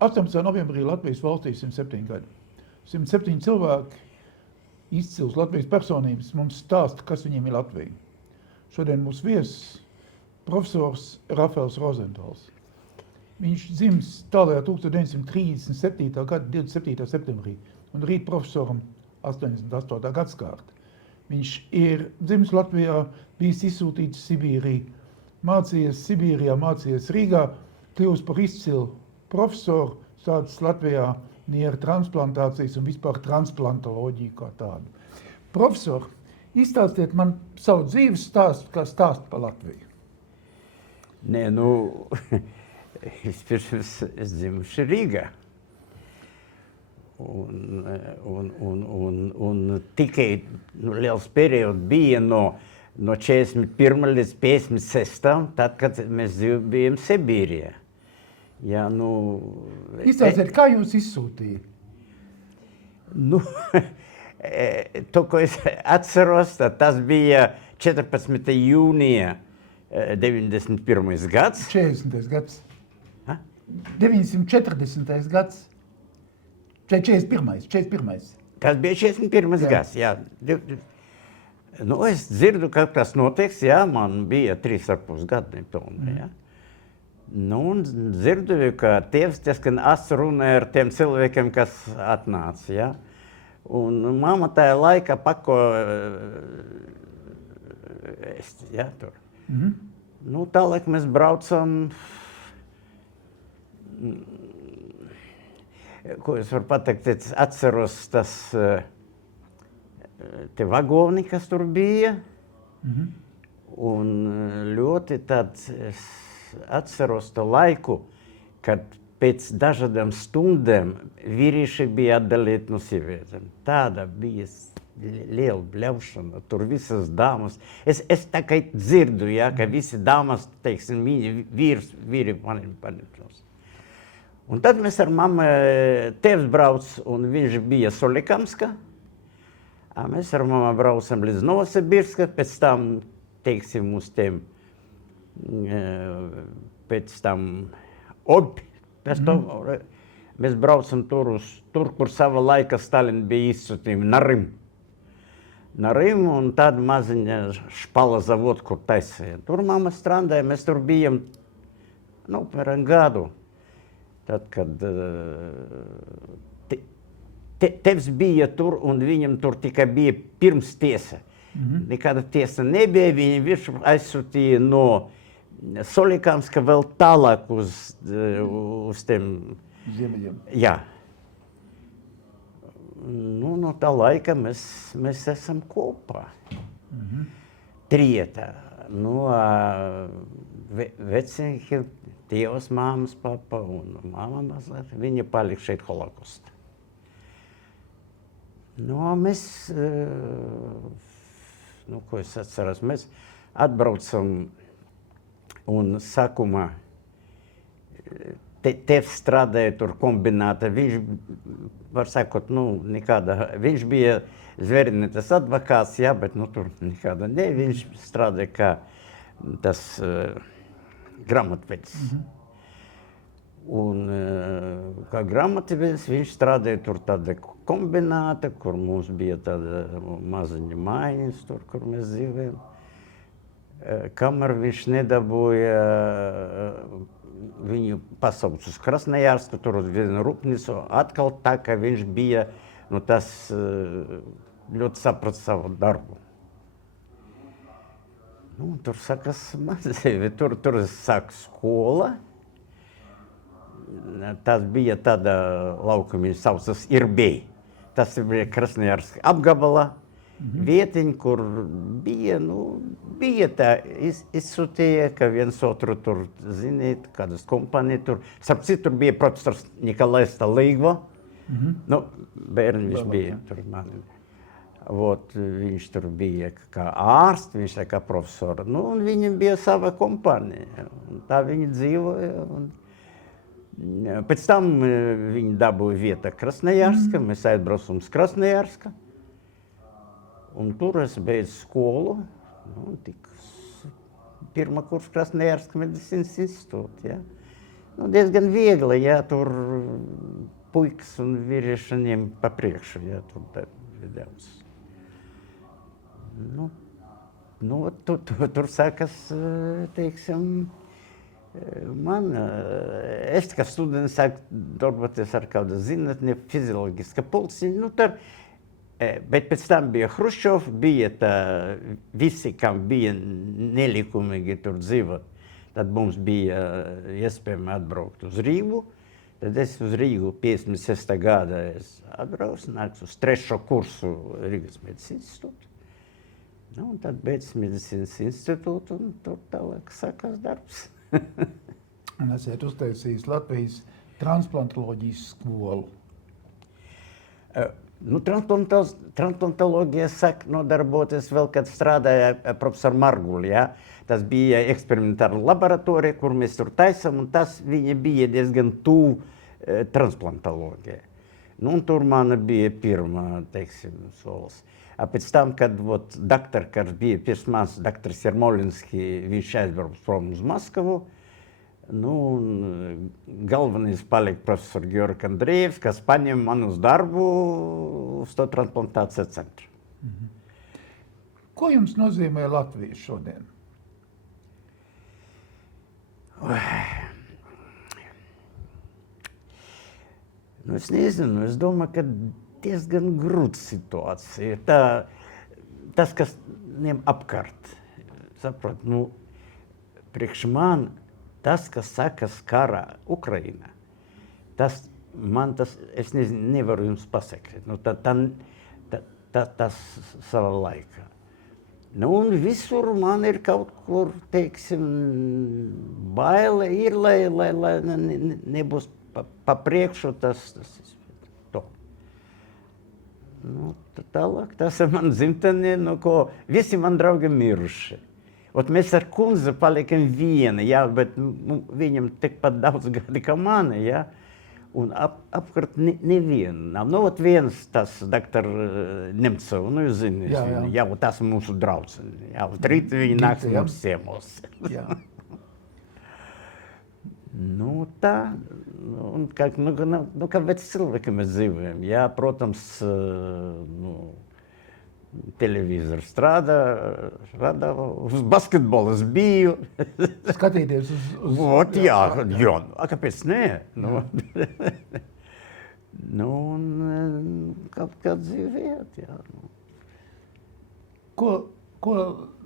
18. novembrī Latvijas valstī 107 gadi. 107 cilvēki, izcils Latvijas personības, mums stāsta, kas viņiem ir Latvija. Šodien mūsu viesis profesors Rafēls Rozentals. Viņš dzimis tālajā 1937. gada 27. septembrī un rīt profesoram 88. gadskārta. Viņš ir dzimis Latvijā, bijis izsūtīts Sibīrī, mācījies Sibīrijā, mācījies Rīgā, kļūst par izcilu profesoru, sācis Latvijā nieru transplantācijas un vispār transplantoloģiju kā tādu. Profesor, izstāstiet man savu dzīves stāstu, kā stāstu par Latviju. Nē, nu, es dzimuši Rīgā. Un tikai liels periods bija no 41. līdz 56. tad, kad mēs bijām Sibīrijā. Jā, nu... Izstāstiet, kā jūs izsūtīja? Nu, to, ko es atceros, tas bija 14. jūnija 91. gads. 40. gads. Ha? 940. gads. 41. Tas bija 41. gads, jā. Nu, es dzirdu, ka tas notiks, jā, man bija 3,5 gadi nepilni, jā. Nu, un dzirdu, ka tēvs diezgan asi runāja ar tiem cilvēkiem, kas atnāca, jā. Un mamma tajā laikā pako jā, tur. Nu, tālāk mēs braucam, ko es varu pateikt, es atceros tas te vagoni, kas tur bija, un ļoti tad es atceros to laiku, kad pēc dažādām stundām vīrieši bija atdalīti no sievietēm. Tāda bija liela bļaušana, tur visas dāmas. Es tā kā dzirdu, ja, ka visi dāmas, teiksim, vīri paņemtos. Un tad mēs ar mammu, tēvs brauc, un viņš bija Solikamska. Mēs ar mammu braucam līdz Novosibirska, pēc tam, teiksim, uz tiem, pēc tam Obi. Mēs braucam tur, kur sava laika Stalin bija izsūtījumi, na Rim, un tāda maziņa špala zavod, kur taisīja. Tur mamma strādāja, mēs tur bijam, nu, apmēram gadu. Tad, kad tevs bija tur, un viņam tur tikai bija pirms tiesa. Nekāda tiesa nebija, viņš aizsūtīja no Solikamska vēl tālāk uz tiem... Ziemeļiem. Jā. Nu, no tā laika mēs esam kopā. Trietā. Nu, vecinieki, tievas, māmas, papa un māma mazliet, viņi palika šeit Holokaustā. Nu, mēs, nu, ko es atceros, mēs atbraucam un sākumā tevs strādāja tur kombināta, viņš, var sakot, nu, nekāda, viņš bija zvērnītas advokāts, jā, bet, nu, tur nekāda ne, viņš strādāja kā tas grāmatvedis. Un kā grāmatvedis viņš strādāja tur tāda kombināta, kur mums bija tāda maziņa mājiņas tur, kur mēs dzīvējam. Kamēr viņš nedabūja, viņu pasauc uz Krasnojarsku, tur uz vienu rūpnīcu, atkal tā, ka viņš bija, nu, tas ļoti saprat savu darbu. Nu, tur sākas mācība, tur sāk skola. Tas bija tāda laukuma, viņš saucas Irbei. Tas bija Krasnojarska apgabala. Vietiņi, kur bija, nu, bija tā izsūtīja, ka viens otru tur zinīt, kādas kompānija tur. Starp citu, tur bija profesors Nikolais Talīgva. Nu, bērni viņš bija tur mani. Vot, viņš tur bija kā ārsts, viņš kā profesora. Nu, un viņam bija sava kompānija. Un tā viņi dzīvoja. Un pēc tam viņi dabūja vieta Krasnojarska, mēs aizbraucam uz Krasnojarska. Un tur es beidzu skolu, nu, tik pirmā kursa Krasnojarska medicīnas institūta, ja. nu, diezgan viegli, ja, tur puikas un vīriešaniem pa priekšu, ja, tur bija daudz. Nu, tur sākas, teiksim, man, es kā students sāku darboties ar kādu zinātni, fizioloģiska pulciņa, nu, tur, bet pēc tam bija Hruščovs, bija tā, visi, kam bija nelikumīgi tur dzīvot, tad mums bija iespējami atbraukt uz Rīgu, tad es uz Rīgu 56. gadā es atbraucu, nācu uz 3. kursu Rīgas medicīnas institūtu. Nu, un tad beidz medicīnas institūtu un tur tālāk sākās darbs. Un esat uztaisījis Latvijas transplantoloģijas skolu. Nu, transplantoloģija sāk nodarboties vēl, kad strādāja profesor Marguli, ja? Tas bija eksperimentāra laboratorija, kur mēs tur taisam, un tas viņa bija diezgan tuvu transplantoloģijai. Nu, un tur mana bija pirmā, teiksim, solis. Pēc tam, kad doktor, kas bija pirms manis, doktors Jermolinski, viņš aizbrauc prom uz Maskavu, nu, galvenais palika profesor Georg Andrejevs, kas paņem man uz darbu uz to transplantācijas centru. Ko jums nozīmē Latvija šodien? Nu, es nezinu, es domāju, ka diezgan grūta situācija ir. Tas, kas viņiem apkārt, saprot, nu, priekš man, tas, kas sakas karā Ukrainā, tas, es nevaru jums pasakāt, nu, tas savā laikā. Nu, un visur man ir kaut kur, teiksim, baile ir, lai nebūs pa priekšu tas to. Nu, tālāk, tas ir man dzimtene, no ko visi man draugi miruši. Mēs ar kundzi palikam vieni, ja, bet viņam tikpat daudz gadi kā mani, ja, un apkārt nevienu nav. Nu, viens tas doktor Nemcov, nu, jūs zini, jau tas mūsu draugs, jau rīt viņi nāks mums ciemos. Nu, tā, un kā vec cilvēki mēs dzīvojam, jā, protams, nu, televizors strādā, uz basketbolu es biju. Skatīties uz... Jā, kāpēc nē? Nu, un kā dzīvēt, jā. Ko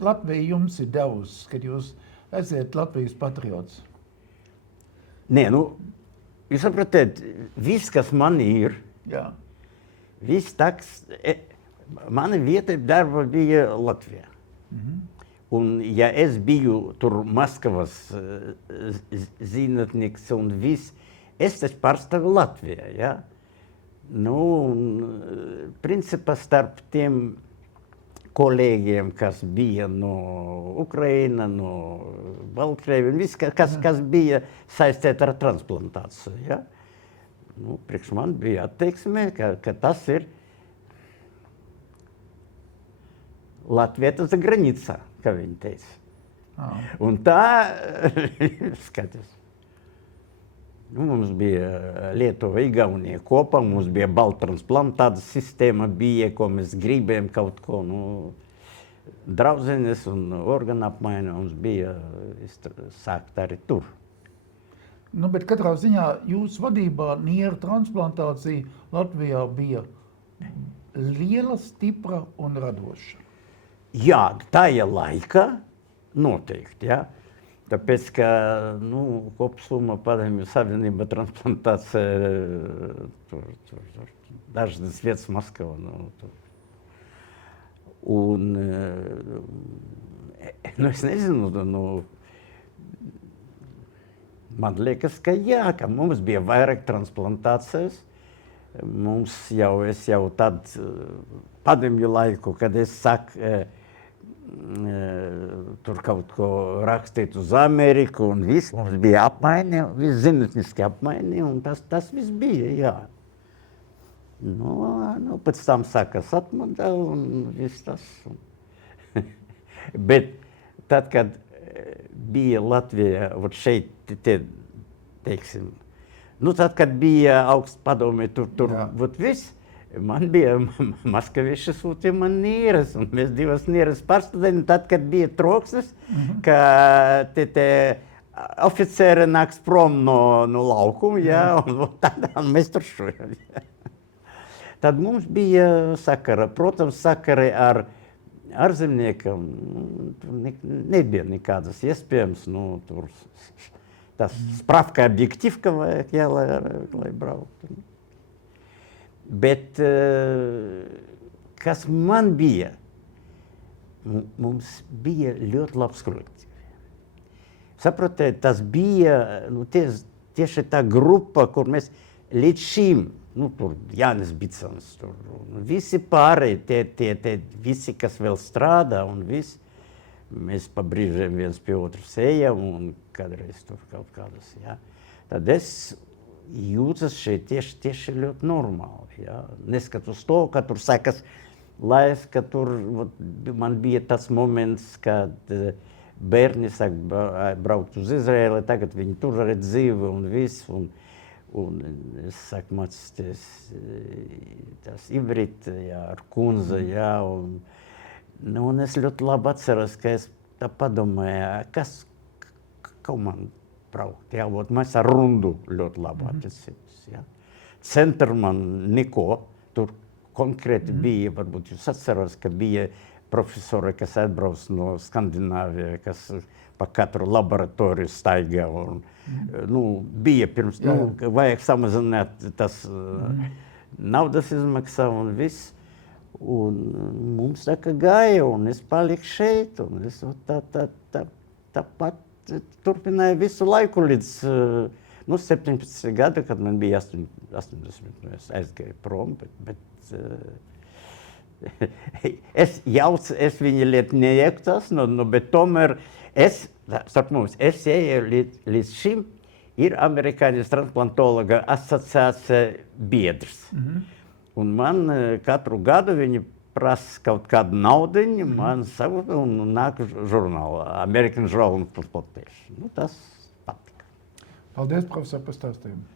Latvija jums ir devusi, kad jūs esat Latvijas patriots? Nē, nu, jūs saprotat, viss, kas man ir, viss taks... Mana vieta darba bija Latvijā. Un, ja es biju tur Maskavas zinātnieks un viss, es taču pārstāvu Latvijā, ja? Nu, principā starp tiem kolēģiem, kas bija no Ukraina, no Baltkrievijas, un viss, kas bija saistīts ar transplantāciju, ja? Nu, priekš man bija attieksme, ka tas ir Latvija tas ir granica, kā viņi teica. Un tā, skaties, nu, mums bija Lietuva, Igaunija kopā, mums bija balttransplantācijas sistēma, bija, ko mēs gribējām kaut ko, nu, draudzenes un organu apmaiņa mums bija sākt arī tur. Nu, bet katrā ziņā jūsu vadībā nieru transplantācija Latvijā bija liela, stipra un radoša. Jā, tajā laikā noteikti, ja. Tāpēc, ka, nu, kopsumma Padomju Savienība transplantācija, tur dažas vietas Maskava, nu, tur. Un, nu, es nezinu, nu, man liekas, ka jā, ka mums bija vairāk transplantācijas. Mums es jau tad padomju laiku, kad es saku, tur kaut ko rakstīt uz Ameriku un viss. Mums bija apmaiņa, viss zinātniski apmaiņa, un tas viss bija, jā. Nu, pēc tam sākas atmoda un viss tas. Bet tad, kad bija Latvija, šeit tie teiksim. Nu, tad, kad bija augsts padomē, tur Jā. būt viss, man bija maskavieši sūtīja man nieres, un mēs divas nieres pārstudējām, tad, kad bija troksnis, ka te oficēri nāks prom no laukuma, jā, un tad mēs tur šojam. Tad mums bija sakara, protams, sakari ar ārzemniekam, nebija nekādas iespējams, nu, tur tas spravka objektīvka vajag, jā, lai brauktu. Bet kas man bija, mums bija ļoti labs kolektīvi. Saprotiet, tas bija tieši tā grupa, kur mēs līdz šim, tur Jānis Bicans, tur visi pārējie, tie visi, kas vēl strādā un visi, mēs pa brīžiem viens pie otras ejam un kādreiz tur kaut kādas, jā. Tad es jūtas šeit tieši ļoti normāli, jā. Neskat uz to, ka tur sekas laiks, ka tur man bija tas moments, kad bērni sāk braukt uz Izraeli, tagad viņi tur arī dzīvo un viss, un es sāku mācīties tas ivrit, jā, ar kundze, jā, un es ļoti labi atceros, ka es tā padomāju, kā man braukt, jā, mēs ar rundu ļoti labi attiecības, jā. Centra man neko, tur konkrēti bija, varbūt jūs atceros, ka bija profesori, kas atbrauc no Skandināvijas, kas pa katru laboratoriju staigā, un, bija pirms, vajag samazināt tas naudas izmaksā un viss. Un mums tā kā gāja, un es paliku šeit, un es tāpat turpināju visu laiku līdz 17 gadu, kad man bija 80, es aizgāju prom, bet es viņa lietu nejaucos, bet tomēr starp mums, es eju līdz šim, ir Amerikāņu transplantologa asociācija biedrs. Un man katru gadu viņi prasa kaut kādu naudiņu, man savu, un nāk žurnālu, American Journal of Transplantation. Tas patika. Paldies, profesor, par stāstījumu.